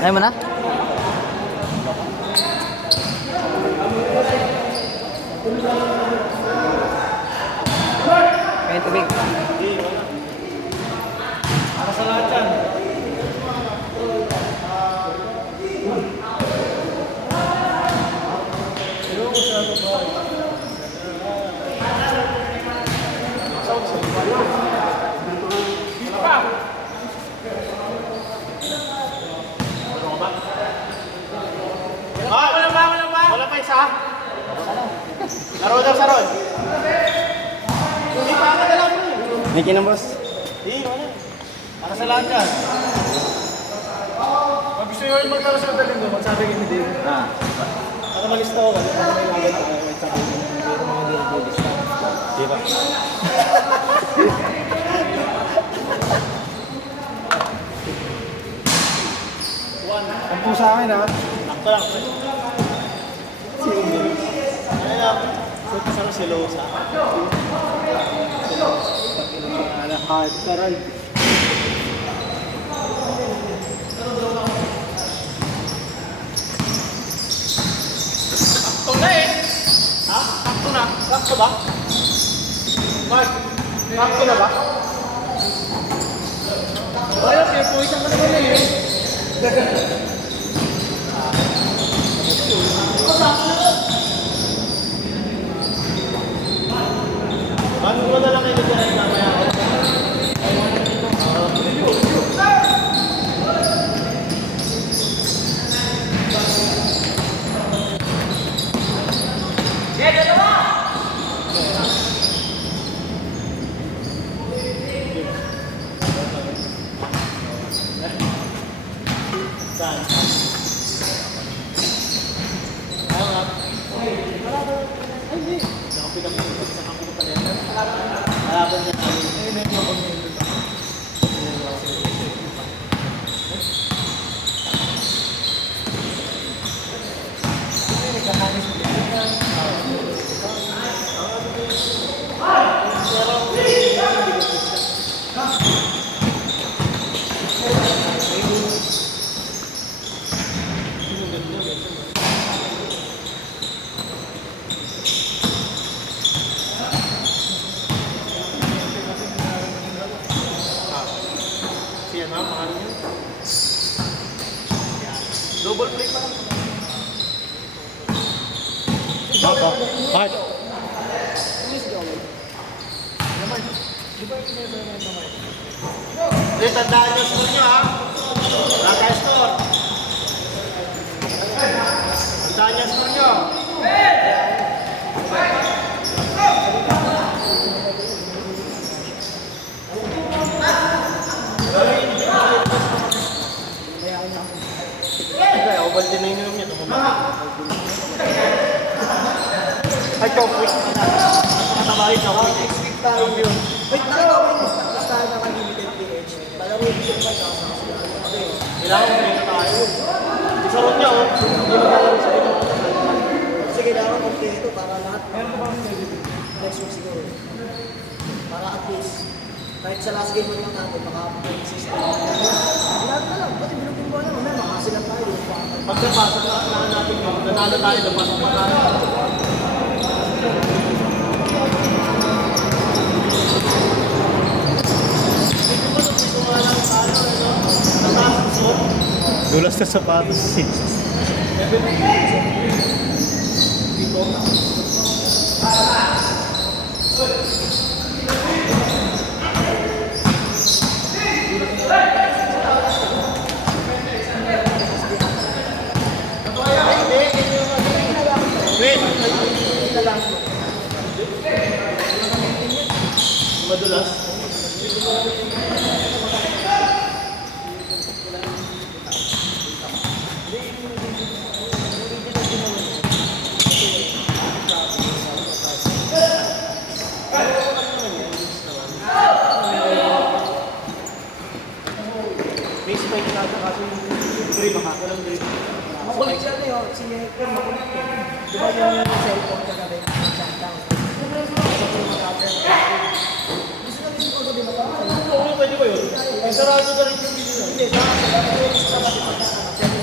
Ayaw mo na? Kain tubig. Para sa lahat yan. Wala pa isa. Laro daw sa Ron. Hindi pa ako na lang bro. May kinang boss. Hindi, wala. Para sa lahat yan. Pag gusto nyo yung maglaro sa madaling doon, magsabi kayo hindi. Para malista ko, kasi kung may lagat ako, may sabi ko, hindi ko mga hindi nag-lista. Di ba? Ang po sa akin ha. Ako lang. Ano lang, focus ako si Losa. Hard karan. Sakto na eh. Ha? Sakto na? Sakto ba? Mark, sakto na ba? Ayaw, pinagpuwisan ka naman eh. Bago mo na lang kayo dyan mamaya ako. Saan? Ayaw nga. Hindi. Nakapit-kapit sa kampo pa rin. Halaban niya namin. Siya na, mahal niyo. Double play pa lang. Hard. Tandaan niyo score niyo ha. Naka-score. Tandaan niyo score niyo. Ubal din na ininom niya. Ay, quick. Nakatabahin ako. Quick tayo yun. Wait, basta naman limited PH. Palaro yung siya ba? Kailangan mo rin tayo. Isarot niya, oh. Hindi maglalaro sa ito. Kasi kailangan kong ito para lahat. Meron ba next week siguro? Para at least, kahit sa last game mo lang natin, maka-system. Lahat na lang. Pati bilugin ko na. Mamaya, makasilang tayo. Pagkapasok na natin yun, nanalo tayo, napasok pa tayo. Dulas na sapatos. Madulas. Base point na kasi grade baka walang grade. Makulit siya niyo, si Hector makulit ko. Di ba yung cellphone ka na rin? Oo, pwede ba yun? Ay, sarado na rin yung video. Hindi, sarado na rin yung video.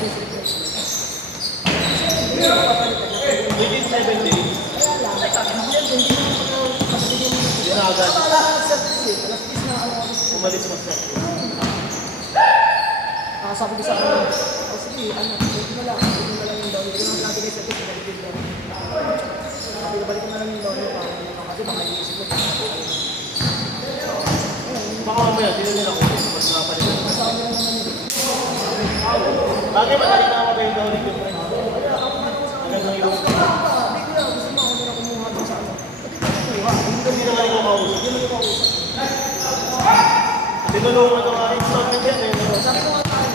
Sabi ko sa akin, oh sige, pwede mo lang yung down. Hindi naman lagi na isa dito, nalipid lang. Sabi ko, balik ko na lang yung down para kasi baka iisip ko. Baka mamaya, hindi nila ako. Mas napalitan. Kasama nyo naman yun. Bagay, madali na ako ba yung down yung friend? Hanggang yung Hindi ko lang, gusto mo ako na kumuha doon sa ano. hindi naman ikaw mausap. Hindi mo yung kausap. Tinulungan ko nga installment yan eh. Sabi ko nga tayo,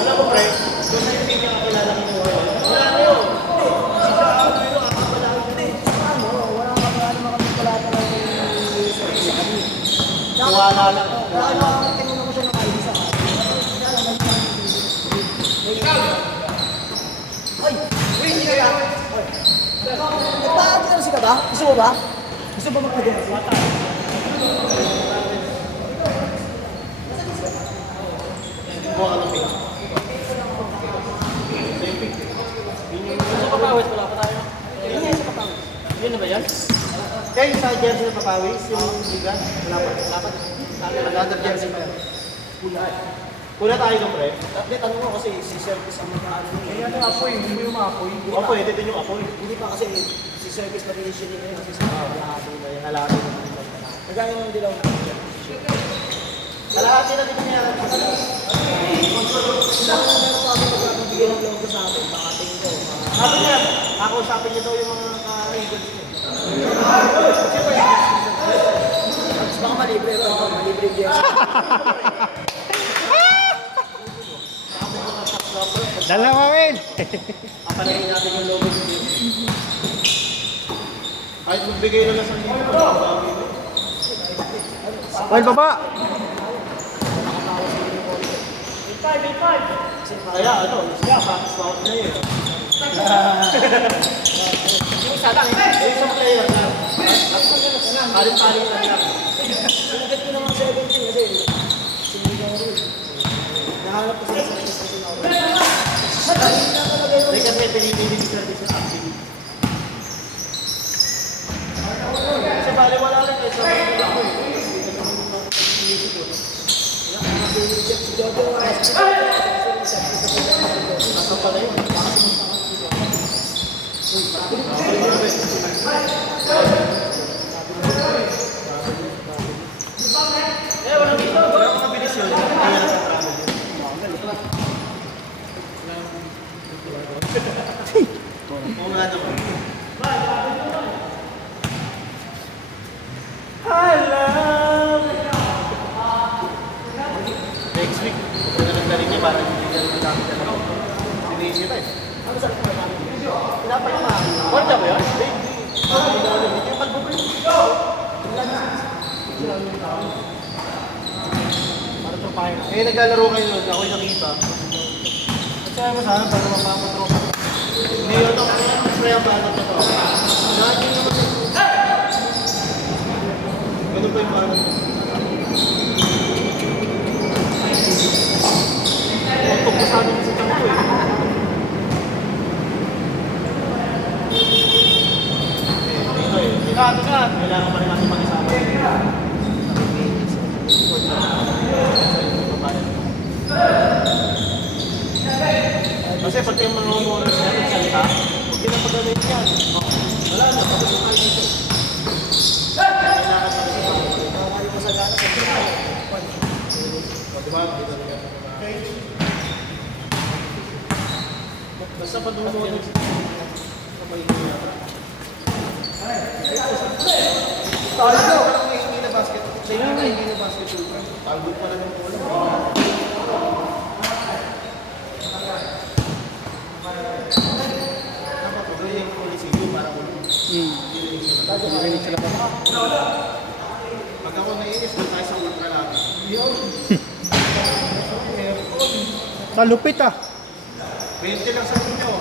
Alam mo, pre, kung sa hindi niya kakilala ko yung wala na yun. wala ka ba naman kami pala talaga Wala lang. Tinulong ko siya ng ID sa akin. Ay! Uy, hindi kaya! Nagpa-agency ka ba? Gusto mo ba? Gusto mo mag-agency? Buha ka ng pink. Same pink. Sa papawis, wala pa tayo. Yun na ba yan? Kaya sa jersey ng papawis, yung liga, wala pa. Another jersey pa yan. Kuna tayo ng pre. Update, ano mo kasi si Service ang mag-ano. Eh, ano apoy? Hindi mo yung apoy. Oo, pwede din yung apoy. Hindi pa kasi si Service mag-initiate niya kasi sa kalahati na yung Halati na naman. Nagaya ng dilaw. Kalahati na din niya. Saan na meron pa ako magbibigay ng logo sa atin? Baka tingin ko. Sabi niya, kakausapin niya daw yung mga ka-agents niya. Baka malibre ito. Malibre yung jersey. Dalawa, Will. Kapalayin natin yung logo niya. Kahit magbigay na lang sa libo. Will, baba. Kaya ano, siya, satisfied na yun. Yung isa lang eh. Yung isang player na, paling-paling lang lang. Sinagad ko naman 17 kasi sinigaw rin. Nahanap ko sila sa sinaw. Like kasi pinipili sila din sa activity. Kasi bali wala rin kayo sa mga nila ko eh. Si Jojo, Nasa pala yun. Eh, walang dito. Walang makabilis yun. Kaya nasa travel yun. Oo nga naman. Next week, kung na nagdarin niya, parang hindi na rin namin dalawa. Sinisip tayo. ano sa akin namin? Pinapalama. Kwarta ba yun? Yung pag-bubuli. Para tropahin na. Eh, naglalaro kayo nun. Ako'y nakita. At saka mo sana para mapapatropa. Hindi yun ito. Kaya ba ito ito? Lagi naman ito. Ganun pa yung parang. Tutok ko sa amin sa tango eh. Dito eh. Kailangan pa rin natin mag-isama. Kasi pag yung mga umuulit natin salita, huwag din ang pag-alay yan. Wala na, tapos yung kayo dito. Kailangan pa rin sa tango. Nakakayo ko sa gana sa sinaw. Diba? Dito rin yan. Basta pag umuulit may Tayo! hindi na basket. Sa inyo na hindi na basket. Talbot pa lang yung ulam. Dapat ito yung polisilyo para ulo. Pag ako nainis, doon tayo sa ultralabi. Kalupit ah. 20 lang sa inyo.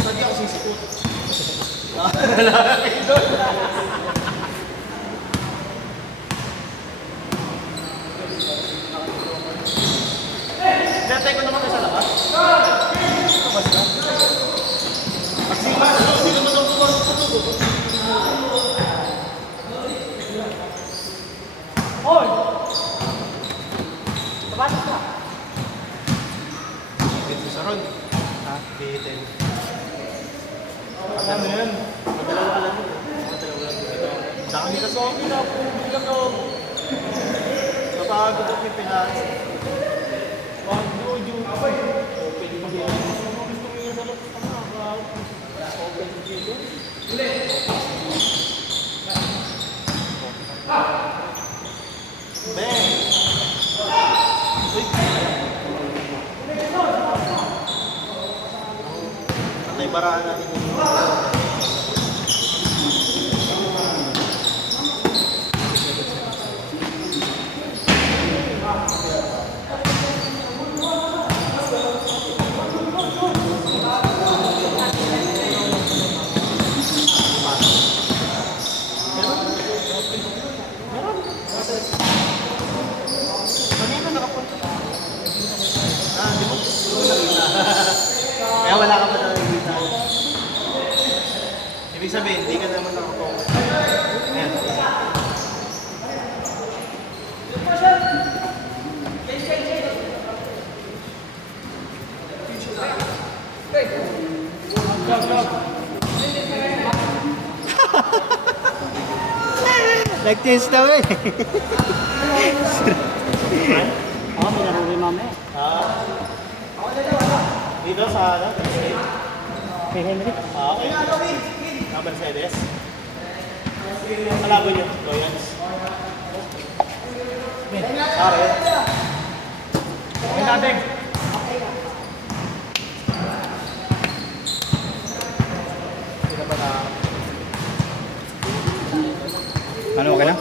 Sadi ako sisikot. Natay ko naman kayo sa labas. Labas ka. Pagsimas, hindi naman ako pumasok sa tubo. Hoy! Saron. Ha? Bitin. Ano yan? Madalawa ka lang yun. Madalawa lang yun. Dami ka sa akin na. Pumili ka to. Napagod ako yung pinahas. Wag Jojo. Open pa yan. Ano gusto mo yung salot? Open dito. Bang! Uy! Patay baraan natin yun. Kanina nakapunta. Di mo nakita. Kaya wala ka pa na nakikita. Ibig sabihin, hindi ka naman nakapunta. Ayan. Nag-change daw eh. May laro rin mamaya. Dito sa ano? Kay Henry. Okay. Mga Mercedes. Kalaban yung Loyals. Pare. Okay natin. Sila ba na? Ano, okay lang?